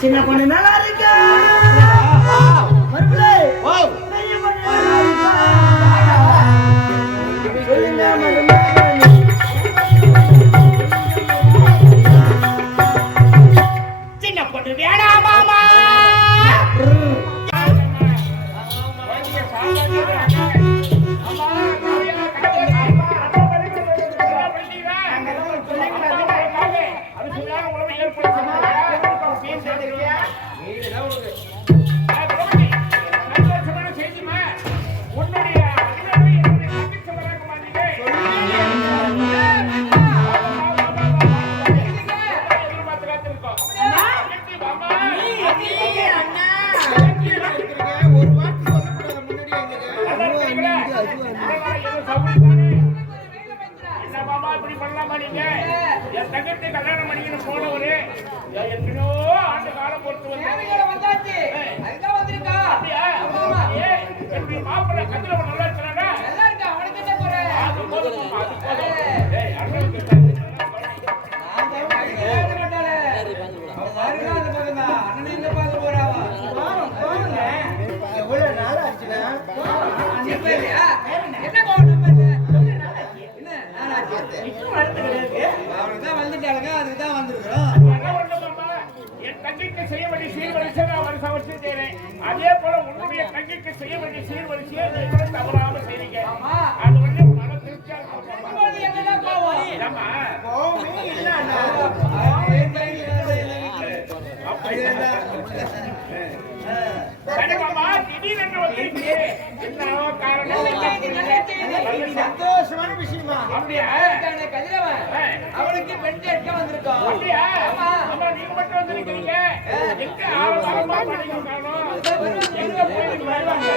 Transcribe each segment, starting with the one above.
சின்ன பொண்ணு நல்லா இருக்கா மறுபடியே பெரிய பொண்ணு நல்லா இருக்கா சொல்லுங்க மறுபடியும் சின்ன பொண்ணு வேணாம் மாமா கல்யாணம் பண்ணிக்கிட்டு போனவரு எத்தனையோ ஆண்டு காலம் பொறுத்து வந்தாச்சு மாப்பிள்ளை கத்துல நல்லா இருக்கிறாங்க அவனுக்கு என்ன போறேன் அது போதும் செய்ய வேண்டிய சீர்வரிசை நான் வருஷம் வருஷம் செய்யறேன். அதே போல உன்னுடைய தங்கைக்கு செய்ய வேண்டிய சீர்வரிசையை நீங்களும் தவறாம செய்றீங்க. அது வந்து மன திருப்தியா சந்தோஷமான விஷயமா அப்படியா அவனுக்கு பெண் கேட்க வந்திருக்கோம். அப்படியா நீங்க மட்டும் வந்திருக்கீங்க. எங்க ஆரம்பமா பண்ணிக்கணும் எங்க போய் வருவாங்க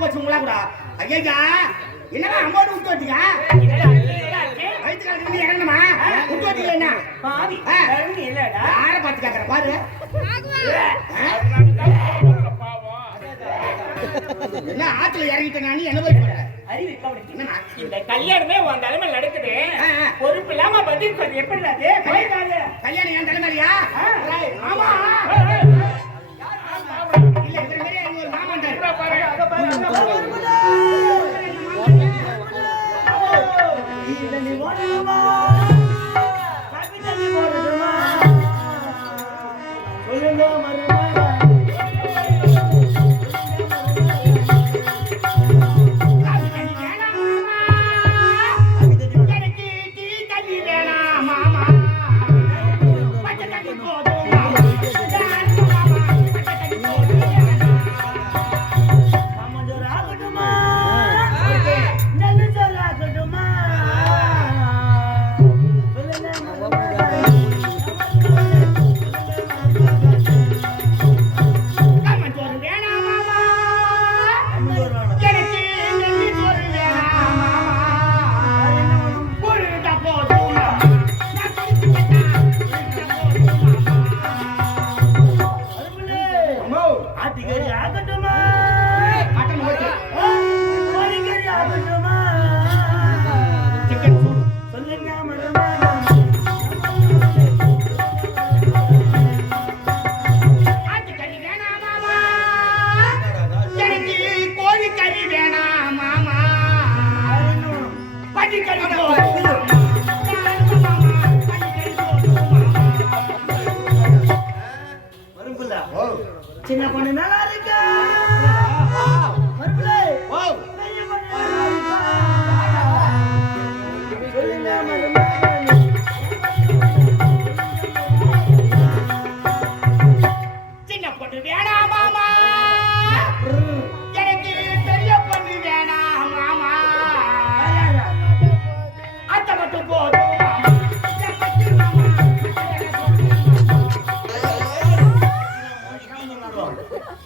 போச்சு உங்களா கூட ஐயா என்னடா அம்மாவோட விட்டு வச்சிங்க வயிற்றுக்கால இறங்கணுமா விட்டு வச்சிங்க என்ன யாரை பார்த்து கேட்கற பாரு என்ன ஆத்துல இறங்கிட்டேன் நான் என்ன போய் இந்த கல்யாணமே உன் தலைமை நடக்குது பொறுப்பு இல்லாம பதில் சொல்லு எப்படி கல்யாணம் என் தலைமையா ஆமா இல்ல இவர மாதிரி ஒரு மாமாண்டார் சின்ன பொண்ணு நல்லா இருக்கா மறுபடியே பெரிய பொண்ணு நல்லா இருக்கா சொல்லுங்க மறுபடியும் சின்ன பொண்ணு வேணாம் மாமா எனக்கு பெரிய பொண்ணு வேணாம் மாமா அத்தை மட்டும் போதும் சொல்லுவாங்க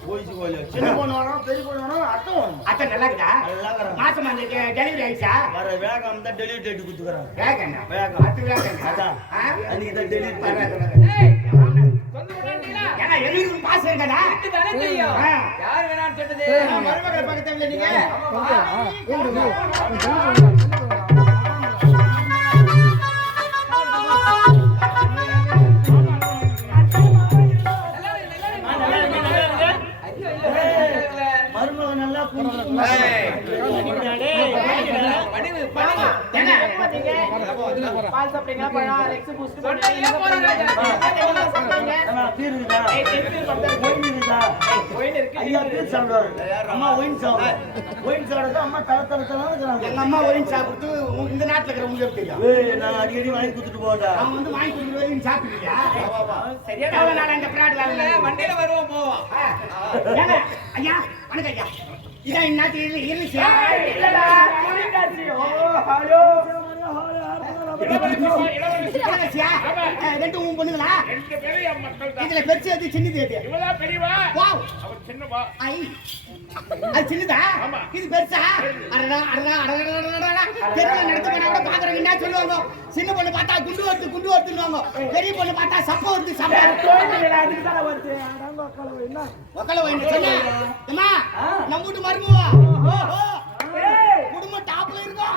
போயிச்சு கோயில் சின்ன பொண்ணு வேணும் பெரிய பொண்ணு வேணும் அத்தை வேணும் அத்தை நல்லா இருக்குதா நல்லா இருக்கிறான் மாசமா அந்த டெலிவரி ஆயிடுச்சா வர வேகம் தான் டெலிவரி டேட் குத்துக்கிறாங்க வேகம் வேகம் அத்து வேகம் அதான் அன்னைக்கு தான் டெலிவரி ஏன்னா எங்களுக்கு பாச இருக்கதா யார் வேணாம்னு சொன்னது மருமகளை பக்கத்துல நீங்க மருமக நல்லா பால் சாப்பிட்டீங்களா பழம் எக்ஸ் பூஸ்ட் அம்மா ஒயின் சாப்பிடுவாரு ஒயின் சாப்பிடுறது அம்மா தலை தலை தலை எங்க அம்மா ஒயின் சாப்பிட்டு இந்த நாட்டுல இருக்கிற உங்களுக்கு தெரியும் நான் அடிக்கடி வாங்கி கொடுத்துட்டு போட்டா அவங்க வந்து வாங்கி கொடுக்குற வரைக்கும் சாப்பிடுவியா சரியா எவ்வளவு நாள் அந்த பிராட் வேலை வண்டியில வருவோம் போவோம் ஏங்க ஐயா வணக்கம் ஐயா இதான் இந்நாட்டு இருந்துச்சு இல்லடா ஹலோ இளவரசியா ரெண்டு மூணு பொண்ணுங்களா ரெண்டு பேரும் என் மக்கள் தான். இதுல பெருசு எது சின்னது எது இவதான் பெரியவா வாவ் அவர் சின்னவா ஐ அது சின்னதா ஆமா. இது பெருசா அடடா அடடா அடடா தெருவுல நடந்து போனா கூட பாக்குறவங்க என்ன சொல்லுவாங்க சின்ன பொண்ணு பார்த்தா குண்டு வருதுன்னுவாங்க பெரிய பொண்ணு பார்த்தா சப்ப வருது சப்ப மக்கள வாங்கி சொன்னா அம்மா நம்ம வீட்டு மருமவா ஓஹோ குடும்பம் டாப்ல இருக்கும்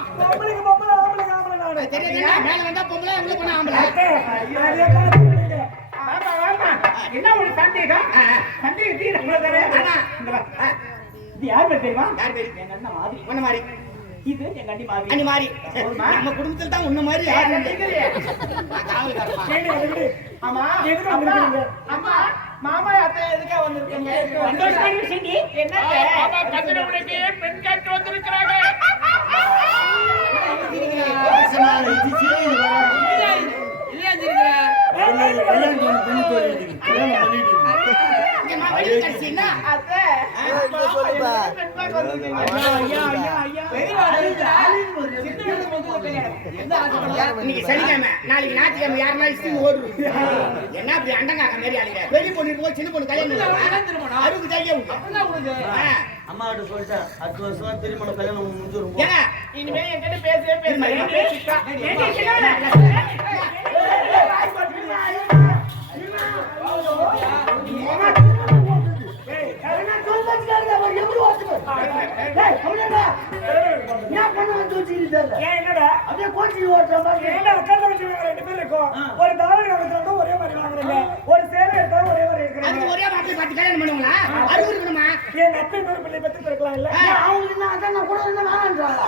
தெரியுதுன்னா மேல வந்தா பொம்பளை உள்ள போனா ஆம்பளை என்ன ஒரு சந்தேகம் சந்தேகம் தீர ஆனா இது யார் தெரியுமா யார் தெரியும் எங்க அண்ணன் மாதிரி உன்ன மாதிரி இது எங்க அண்ணி மாதிரி அண்ணி மாதிரி நம்ம குடும்பத்துல தான் உன்ன மாதிரி யாரும் இல்லை. நான் காவல்காரமா. ஆமா அம்மா மாமா அத்தை எதுக்கா வந்திருக்கீங்க சந்தோஷமான விஷயம் என்ன பாபா கதிரவனுக்கு பெண் கேட்டு வந்திருக்கிறாங்க இங்க மாப்பிள்ளை கடைசின்னா இன்னைக்கு சனிக்கிழமை நாளைக்கு ஞாயிற்றுக்கிழமை யாருன்னா இஷ்டம் ஓடுது என்ன அப்படி அண்டங்காக்க மாதிரி ஆளுங்க பெரிய பொண்ணு போய் சின்ன பொண்ணு கல்யாணம் அறுபது ஜாலியா உண்டு அம்மா கிட்ட சொல்லிட்டேன் அடுத்த வருஷம் திருமணம் கல்யாணம் முடிஞ்சிரும் ஏங்க இனிமே என்கிட்ட பேசவே என்னடா அப்படியே கோச்சி ஓட்டுற மாதிரி என்ன உட்கார்ந்து வச்சு ரெண்டு பேர் இருக்கோம் ஒரு தாவணி வாங்குறதும் ஒரே மாதிரி வாங்குறீங்க ஒரு சேலை எடுத்தாலும் ஒரே மாதிரி இருக்கிறீங்க அதுக்கு ஒரே மாப்பிள்ளை பார்த்து கல்யாணம் பண்ணுவாங்களா அறுபது இருக்கணுமா என் நட்பு இன்னொரு பிள்ளை பெற்று இருக்கலாம் இல்ல அவங்க என்ன அதான் நான் கூட இருந்தா வேணான்றாங்க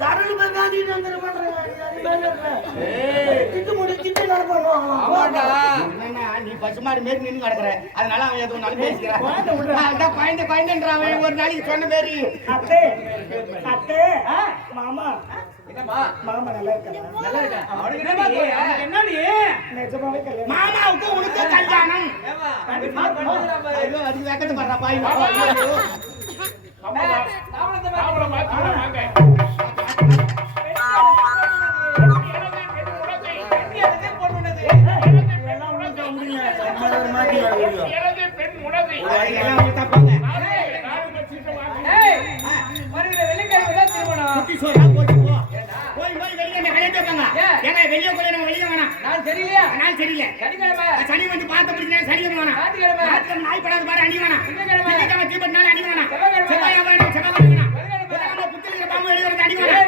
கடல் காந்தி வந்து என்னன்னா நீ பசுமாடு மேரி நின்று கிடக்குற அதனால அவன் எதுவும் நாளும் பேசிக்கிறான் குழந்தைன்ற அவன் ஒரு நாளைக்கு சொன்ன மாரி அத்தை அத்தை மாமா மாமா நல்லா இருக்கா நல்லா இருக்கா அவனுக்கு என்னடி நிஜமாவே கல்யாணம் மாமாவுக்கு உனக்கு கல்யாணம் ஐயோ அது வேக்கத்து பண்றா பாய் தாவளை மாத்தி வாங்க எனது பெண் உணவு எல்லாம் வந்து தப்பாங்க குட்டி சோறா போச்சு போ போய் வெளியே என்ன கல்யாணம் வைப்பாங்க ஏங்க வெளியே போய் நம்ம வெளியே வேணாம் நாள் சரியில்லை சனி வந்து பார்த்த பிடிக்கிறேன் சனி வந்து வேணாம் ஞாயிற்றுக்கிழமை நாய் படாது பாரு அணி வேணாம் திங்கக்கிழமை தீபத்தினால அணி வேணாம் செவ்வாய் வேணும் செவ்வாய் வேணாம் புதன்கிழமை புத்திரிக்கிற பாம்பு வெளியே அணி வேணாம்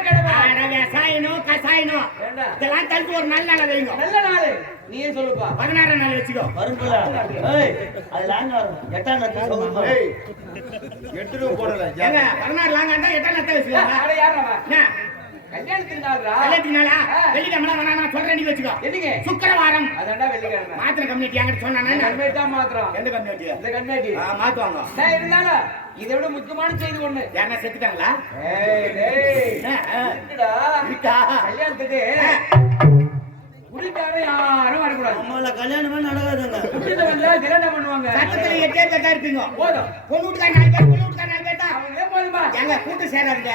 விவசாயனும் கசாயனும் இதெல்லாம் தடுத்து ஒரு நல்ல நாள் வைங்க நல்ல நாள் நீயே சொல்லுப்பா 16ஆம் நாள் வச்சுக்கோ வரும்புல ஏய் அது லாங்க வரும் 8ஆம் நாள் சொல்லுமா ஏய் 8 ரூபாய் போடல ஏங்க 16 லாங்க இருந்தா 8ஆம் நாள் வச்சுக்கோங்க அட யாரவா என்ன கல்யாணத்துக்கு நாள்ரா கல்யாணத்துக்கு நாளா வெள்ளிக்கிழமை வேணா நான் சொல்றேன் நீ வச்சுக்கோ என்னங்க சுக்கிரவாரம் அதான்டா வெள்ளிக்கிழமை மாத்திர கம்யூனிட்டி என்கிட்ட சொன்னானே கன்வெர்ட் தான் மாத்திரம் எந்த கம்யூனிட்டி இந்த கன்வெர்ட் மாத்துவாங்க டேய் இருந்தாலும் இதை விட முக்கியமான செய்தி ஒண்ணு யாரா செத்துட்டாங்களா ஏய் டேய் என்னடா இருக்கா கல்யாணத்துக்கு குடிக்காம யாரும் வரக்கூடாது நம்மள கல்யாணமே நடக்காதுங்க குடிச்சத வந்தா திரண்ட பண்ணுவாங்க சட்டத்துல 8 பேர் தான் இருப்பீங்க போதும் பொண்ணு வீட்டுக்கார 4 பேர் பொண்ணு வீட்டுக்கார 4 பேர் தான் அவங்க போதுமா எங்க கூட்டு சேராதுங்க.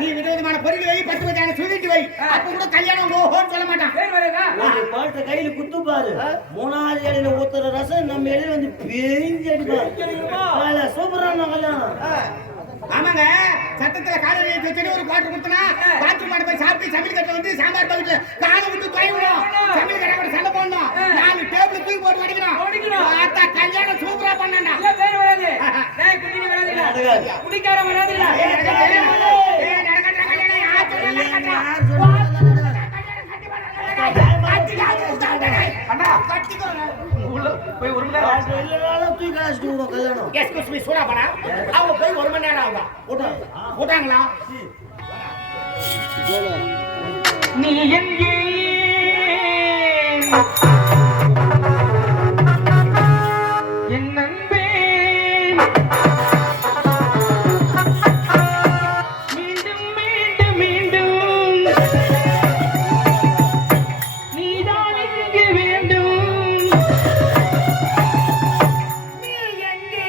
நீ விதவிதமான பொருள் வை, 10 வகையான ஸ்வீட் வை, அப்ப கூட கல்யாணம் ஓஹோன்னு சொல்ல மாட்டான். ஒரு பாட்டு கையில குத்து பாரு, 3வது இலையில ஊத்துற ரசம் நம்ம இலையில வந்து பெரிஞ்சு அடிப்பாரு. சூப்பரான கல்யாணம். ஆமாங்க, சத்தத்துல காலை வச்சுட்டு ஒரு பாட்டு கொடுத்தனா பாத்ரூம் போய் சாப்பிட்டு சமையல் கட்ட வந்து சாம்பார் பகுதியில காலை விட்டு போயிடணும். சமையல் கட்ட கூட சண்டை போடணும். 4 டேபிள் தூக்கி போட்டு அடிக்கணும். பார்த்தா கல்யாணம் சூப்பரா பண்ணாண்டா. பேர் வராது. டேய் குடிக்க வராதுடா. குடிக்கார வராதுடா. நடக்கற கல்யாணம் யார் சொன்னா? அண்ணா கட்டிக்கோங்க. உள்ள போய் 1 மணி நேரம் இல்லனாலும் தூக்கி காஸ்ட் விடு கல்யாணம். எஸ்கூஸ் மீ சூடா பண்ணா. அவங்க போய் 1 மணி நேரம் ஆகுதா? போட்டாங்களா? நீ எங்கே என் நண்பே மீண்டும் மீண்டும் மீண்டும் நீதான் இங்கு வேண்டும். நீ எங்கே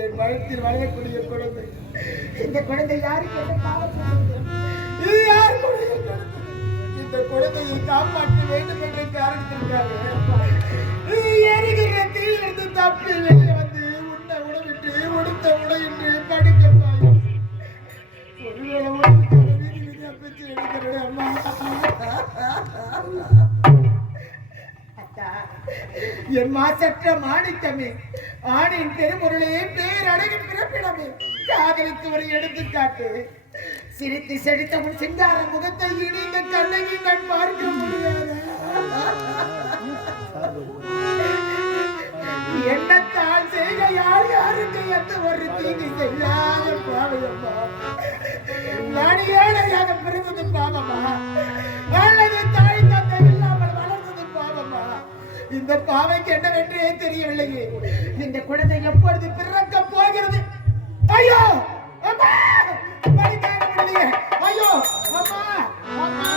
என் மனத்தில் வளரக்கூடிய குழந்தை. இந்த குழந்தை யாருக்கு என்ன பாவம் செய்தது? யார் குழந்தை? இந்த குழந்தையை காப்பாற்ற வேண்டும் என்ற காரணத்திற்காக எரிகிற தீயிலிருந்து தப்பி வெளியே வந்து உண்ண உணவிட்டு உடுத்த உடையின்றி படிக்க ஒருவேளை வீதி பிச்சு எடுக்கிறேன் அம்மா. அத்தா என் மாசற்ற மாணிக்கமே, ஆணின் பெருமுருளே, பேரழகின் பிறப்பிடமே, காதலித்து ஒரு எடுத்துக்காட்டு. சிரித்து செழித்த உன் சிங்கார முகத்தை இணைந்த கண்ணகி நான் பார்க்க முடியாது. எண்ணத்தால் செய்க யார் யாருக்கு எந்த ஒரு தீங்கு செய்யாத பாவையம்மா. நான் ஏழையாக பிறந்தது பாவமா, அல்லது தாய் தந்தை இல்லாமல் வளர்ந்தது பாவமா? இந்த பாவைக்கு என்னவென்றே தெரியவில்லையே. இந்த குழந்தை எப்பொழுது பிறக்க போகிறது? ஐயோ அம்மா, படிக்காக முடியலையே. ஐயோ அம்மா, அம்மா.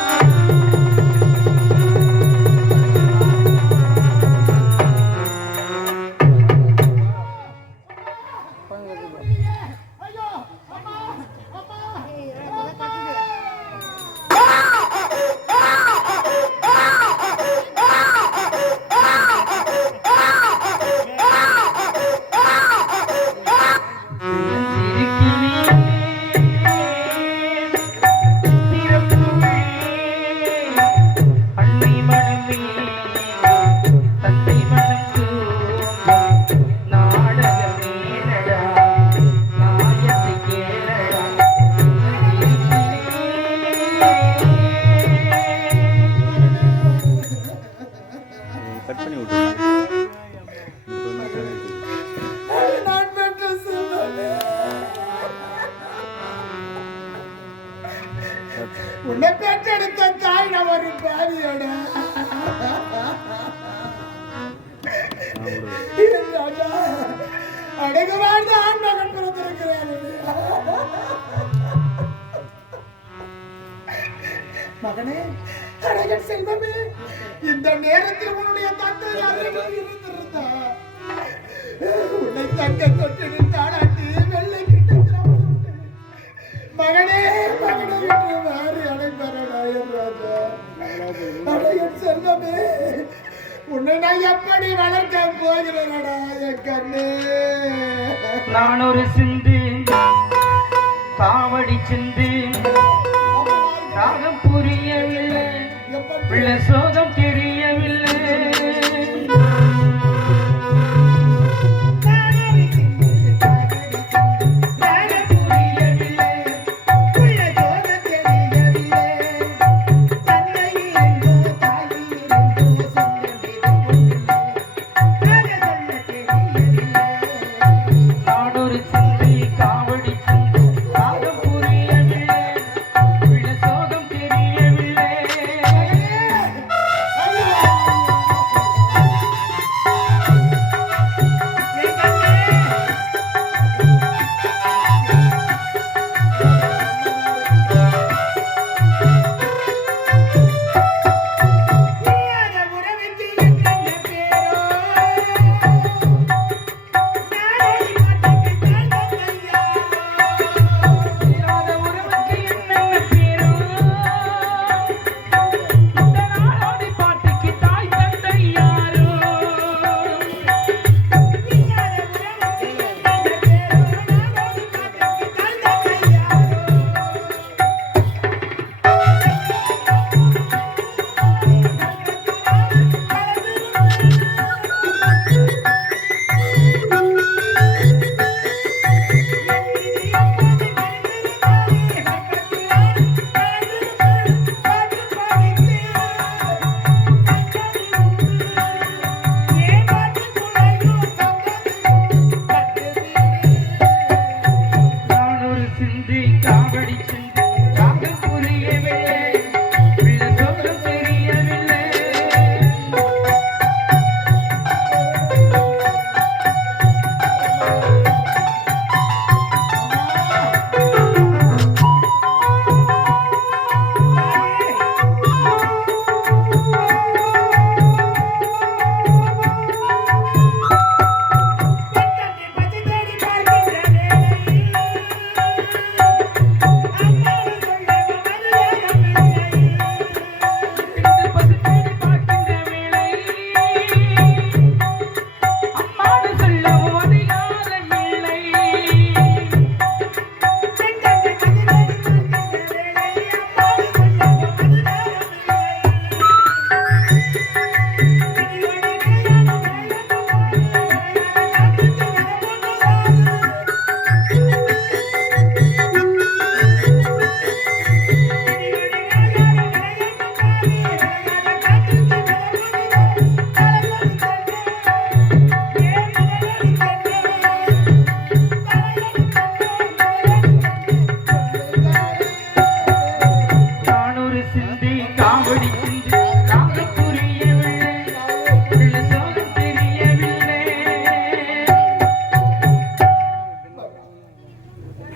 உன்னை பெற்றெடுத்த தாய் நான் ஒரு பாவியோட அடகு வாழ்ந்த ஆண் மகன் பிறந்திருக்கிறேன். மகனே, அழகன் செல்வமே, இந்த நேரத்தில் உன்னுடைய தந்தை அருகில் இருந்திருந்தா உன்னை தங்க தொட்டு தாளாட்டி வெள்ளை கிட்ட மகனே மகனே என்று வாரி அடைப்பறடாயன் ராஜா. அடையன் செல்வமே, உன்னை நான் எப்படி வளர்க்க போகிறேனடா என் கண்ணே. நான் ஒரு சிந்து காவடி சிந்து, ராகம் புரியவில்லை, பிள்ளை சோகம் தெரியவில்லை.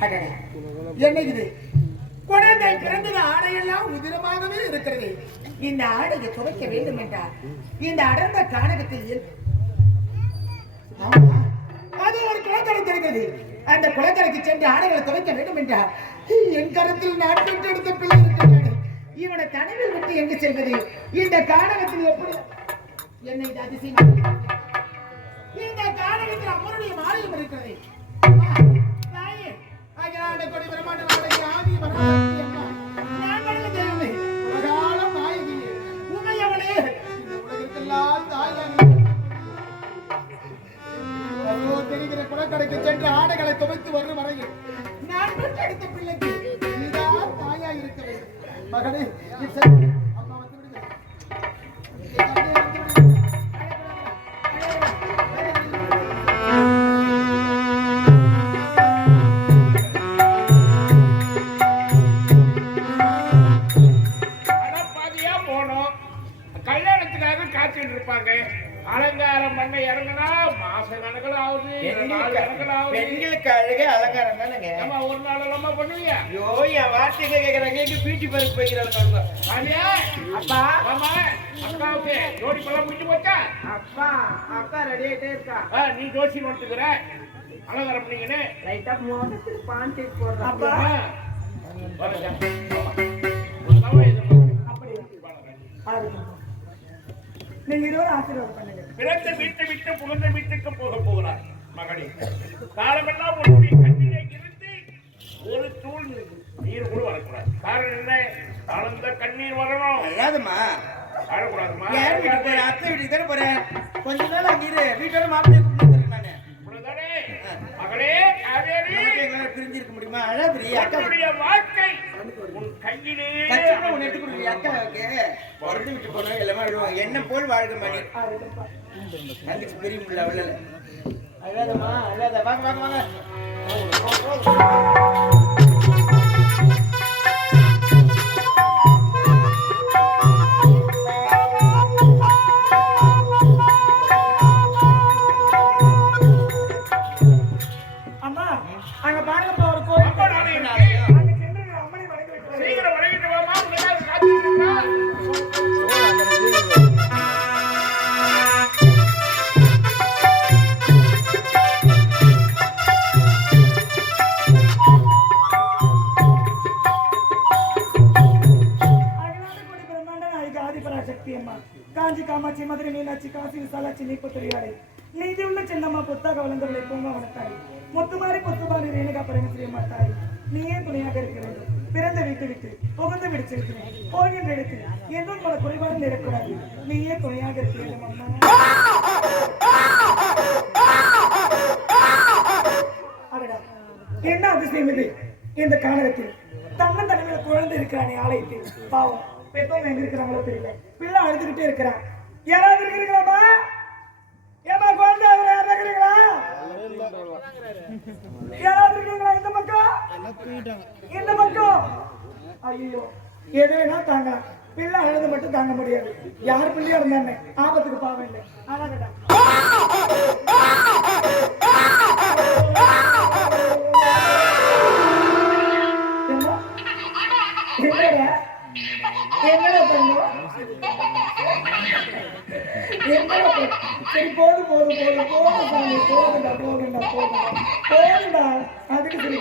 அடடா, என்ன இது? குழந்தை பிறந்தது ஆடையெல்லாம் உதிரமாகவே இருக்கிறது. இந்த ஆடையை துவைக்க வேண்டும் என்றால் இந்த அடர்ந்த கானகத்தில் அது ஒரு குளத்தரம் தெரிகிறது. அந்த குளத்தரைக்கு சென்று ஆடைகளை துவைக்க வேண்டும் என்றால் என் கருத்தில் நான் பெற்றெடுத்த பிள்ளை இருக்கிறான். இவனை தனிவில் விட்டு எங்கு செல்வது? இந்த கானகத்தில் எப்படி என்னை இது அதிசயம். இந்த கானகத்தில் அம்மனுடைய மாலயம் இருக்கிறது. தாயே, அகிலாண்ட கொடி பிரம்மாண்ட நாயகி ஆதி பராசக்தி அம்மா, நான் வணங்க தெய்வமே, உலகாலம் நாயகி, உமையவளே, இந்த உலகிற்கெல்லாம் தாயாக தெரிகிற குளக்கடைக்கு சென்று ஆடைகளை துவைத்து வரும் வரையில் நான் பெற்றெடுத்த பிள்ளைக்கு நீதான் தாயா இருக்க வேண்டும். மகனே, அம்மா வந்து விடுங்க. கல்யாணத்துக்காக காத்துட்டு இருப்பாங்க. அலங்காரம் பண்ண இறங்கினா மாச கணக்கில் ஆகுது, பெண்களுக்கு அழகே அலங்காரம் தானேங்க. நம்ம ஒரு நாள் எல்லாம் பண்ணுவீங்க. ஐயோ, என் வார்த்தைக்கு கேட்கறாங்க, பியூட்டி பார்க் போய்க்கிறாங்க. அப்பா ஆமா, அக்காவுக்கு ஜோடி பழம் முடிச்சு போச்சா? அப்பா, அக்கா ரெடி ஆயிட்டே இருக்கா. நீ ஜோசி நோட்டுக்கிற அலங்காரம் பண்ணீங்கன்னு லைட்டா மோதத்துக்கு பான் கேக் போடுறேன். அப்பா, நீங்க இருவரும் ஆசீர்வாதம் பண்ணுங்க. பிறந்த வீட்டை விட்டு புகுந்த வீட்டுக்கு போக போகிறார் மகனே. காலமெல்லாம் உன்னுடைய கண்ணிலே இருந்து ஒரு தூள் நீர் கூட வரக்கூடாது. காரணம் என்ன? கலந்த கண்ணீர் வரணும். அழாதம்மா, அழக்கூடாதுமா. யார் வீட்டுக்கு போறேன்? அத்தை வீட்டுக்கு தானே போறேன். கொஞ்ச நாள் அங்க இரு, வீட்டோட மாப்பிள்ளைய கூப்பிட்டு நானு. இவ்வளவுதானே? மகளே, காவேரி, எங்களால பிரிஞ்சிருக்க முடியுமா? அழாதுரி அக்கா. உன்னுடைய வாழ்க்கை உன் கையிலே. கச்சிதமா உன்னை எடுத்து கொடுக்குறீ அக்காவுக்கு. பிறந்து விட்டு போனோம் எல்லாமே விடுவாங்க. என்ன போல் வாழ்க மணி. தங்கச்சி பெரிய முள்ள அவ்வளோ. அழாதம்மா, அழாத. வாங்க வாங்க வாங்க. அம்மா, அங்க பாருங்கப்பா ஒரு கோயில். அப்ப நானே இருக்கேன். அங்க சென்று அம்மனை வணங்கி வைக்கிறேன். சீக்கிரம் வணங்கிட்டு வாமா. உனக்காக காத்துட்டு இருக்கா. ஆதிபராசக்தி அம்மா, காஞ்சி காமாட்சி, மதுரை மீனாட்சி, காசி விசாலாட்சி, நீக்குத்திரியாடை, நீதி உள்ள சென்னம்மா, புத்தாக வளர்ந்தவளை பூங்காவனத்தாய், முத்துமாரி புத்துமாரி ரேணுகா பரமேஸ்வரி அம்மா தாய், நீயே துணையாக இருக்க வேண்டும். பிறந்த வீட்டு விட்டு புகுந்து விடுச்சிருக்கிறேன். போகின்ற இடத்தில் எதுவும் பல குறைபாடு நேரக்கூடாது. நீயே துணையாக இருக்க வேண்டும் அம்மா. அடடா, என்ன அதிசயம் இது! இந்த காலகத்தில் தன்னன் தனிமையில குழந்தை இருக்கிறானே ஆலயத்தில். பாவம், பெற்றவங்க எங்க இருக்கிறாங்களோ தெரியல. பிள்ளை அழுதுகிட்டே இருக்கிறான். யாராவது இருக்கிறீங்களாமா? ஏமா குழந்தை அவர் யாராவது இருக்கிறீங்களா? யாராவது இருக்கீங்களா? இந்த பக்கம், இந்த பக்கம். ஐயோ, எது வேணா தாங்க, பிள்ளை அழுது மட்டும் தாங்க முடியாது. யார் பிள்ளையா இருந்தானே ஆபத்துக்கு பாவம் இல்லை. ஆனாங்கடா சரி, போதும் போதும் போதும் போதும் சாமி, போதுண்டா போதுண்டா போதுண்டா போதுண்டா. அதுக்கு சரி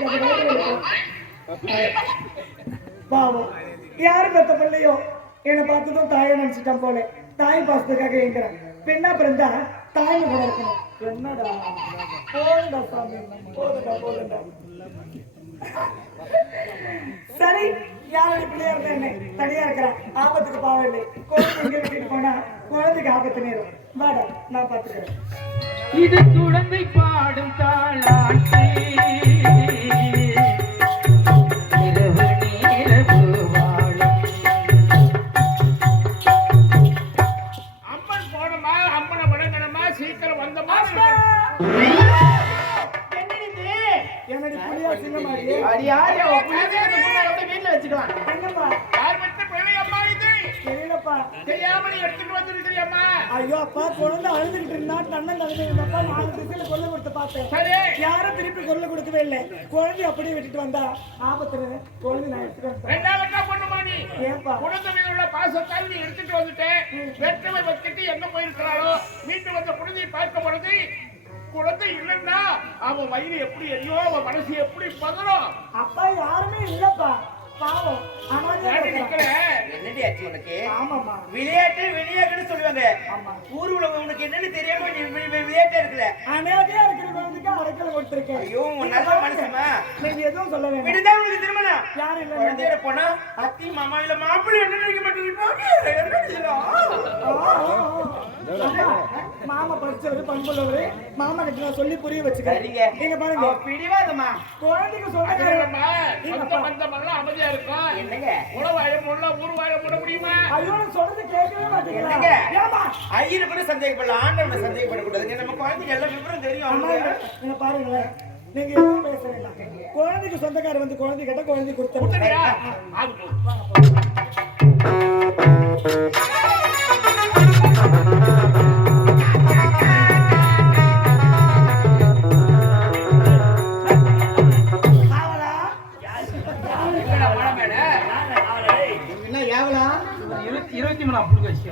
பாவம், யாரு பெத்த பிள்ளையோ என்னை பார்த்ததும் தாயை நினைச்சிட்டான் போல. தாய் பாசத்துக்காக எங்கிறேன். பெண்ணா பிறந்தா தாய் கூட இருக்கணும். என்னடா, போதுண்டா சாமி, போதுண்டா போதுண்டா. சரி, யாருடைய பிள்ளையா இருந்தா என்ன, தனியா இருக்கிறான், ஆபத்துக்கு பாவம் இல்லை. குழந்தை எங்க விட்டுட்டு போனா குழந்தைக்கு ஆபத்து நேரும். வாடா, நான் பாத்துக்கிறேன். இது குழந்தை பாடும் தாளாட்டி, இரவு நேரவு வாழும். அம்மன் போனமா, அம்மனை வணங்கணுமா, சீக்கிரம் வந்தமா. என்னடி புள்ளியா சின்ன மாதிரி அது யாரு? வீட்டுல வச்சுக்கலாம். என்னப்பா? யார் பெற்ற பிள்ளை அம்மா இது? தெரியலப்பா. தெரியாம எடுத்துட்டு வந்திருக்கிறியம்மா. ஐயோ அப்பா, குழந்தை அழுதுகிட்டு இருந்தா, கண்ணன் அழுதுகிட்டப்பா, 4 திசையில கொல்ல கொடுத்து பார்த்தேன். சரி. யாரும் திருப்பி கொல்ல கொடுக்கவே இல்லை. குழந்தை அப்படியே விட்டுட்டு வந்தா ஆபத்துல குழந்தை நான் எடுத்துட்டு வந்தேன். ரெண்டாவதா பொண்ணுமா நீ? ஏன்பா? குழந்தை மீது உள்ள பாசத்தால் நீ எடுத்துட்டு வந்துட்டு வெற்றமை வச்சுட்டு எங்க போயிருக்கிறாளோ வீட்டு வந்த குழந்தையை பார்க்கும் பொழுது குழந்தை இல்லைன்னா அவன் வயிறு எப்படி எரியும், அவன் மனசு எப்படி பதறும். அப்பா யாருமே இல்லப்பா, பாவம் அமைதியா ஏடி இருக்கிறான். நிக்கிற? என்னடி ஆச்சு உனக்கு? ஆமாம்மா. விளையாட்டு விளையாட்டுன்னு சொல்லுவாங்க. ஆமா. ஊர்ல உனக்கு என்னன்னு தெரியாம நீ விளையாட்டா இருக்கல. அமைதியா இருக்கிற குழந்தைக்கு அடைக்கல கொடுத்திருக்கேன். ஐயோ, உன் நல்ல மனசுமா. நீங்க எதுவும் சொல்ல வேண்டாம். விடுதா உனக்கு திருமணம்? யாரும் இல்ல. குழந்தையோட போனா அத்தி மாமா இல்ல மாப்பிள்ளை என்ன நினைக்க மாட்டேங்கிறீங்க? மாமா படிச்சவரு, பண்புள்ளவரு. மாமா கிட்ட நான் சொல்லி புரிய வச்சுக்கிறேன். சரிங்க. நீங்க பாருங்க, பிடிவாதமா குழந்தைக்கு சொல்லுங்க. அதுலம்மா, சொந்த பந்தமெல்லாம் அமைதியா இருக்கும். என்னங்க? உளவாழ முள்ள ஊர்வாழ முட முடியுமா? ஐயோ, நான் சொல்றது கேட்கவே மாட்டீங்களா? என்னங்க? ஏம்மா? ஐயரை கூட சந்தேகப்படலாம், ஆண்டவனை சந்தேகப்படக்கூடாதுங்க. நம்ம குழந்தைக்கு எல்லா விவரம் தெரியும் அம்மா, அவனுக்கு. நீங்க பாருங்களேன், நீங்க எதுவும் பேச வேண்டாம். குழந்தைக்கு சொந்தக்காரர் வந்து குழந்தை கேட்டா குழந்தை கொடுத்துருங்க. கொடுத்துறியா? அது போ. ஆவலா? என்னடா மனமேல? என்ன ஏவலா? 23 அப்படி வச்சு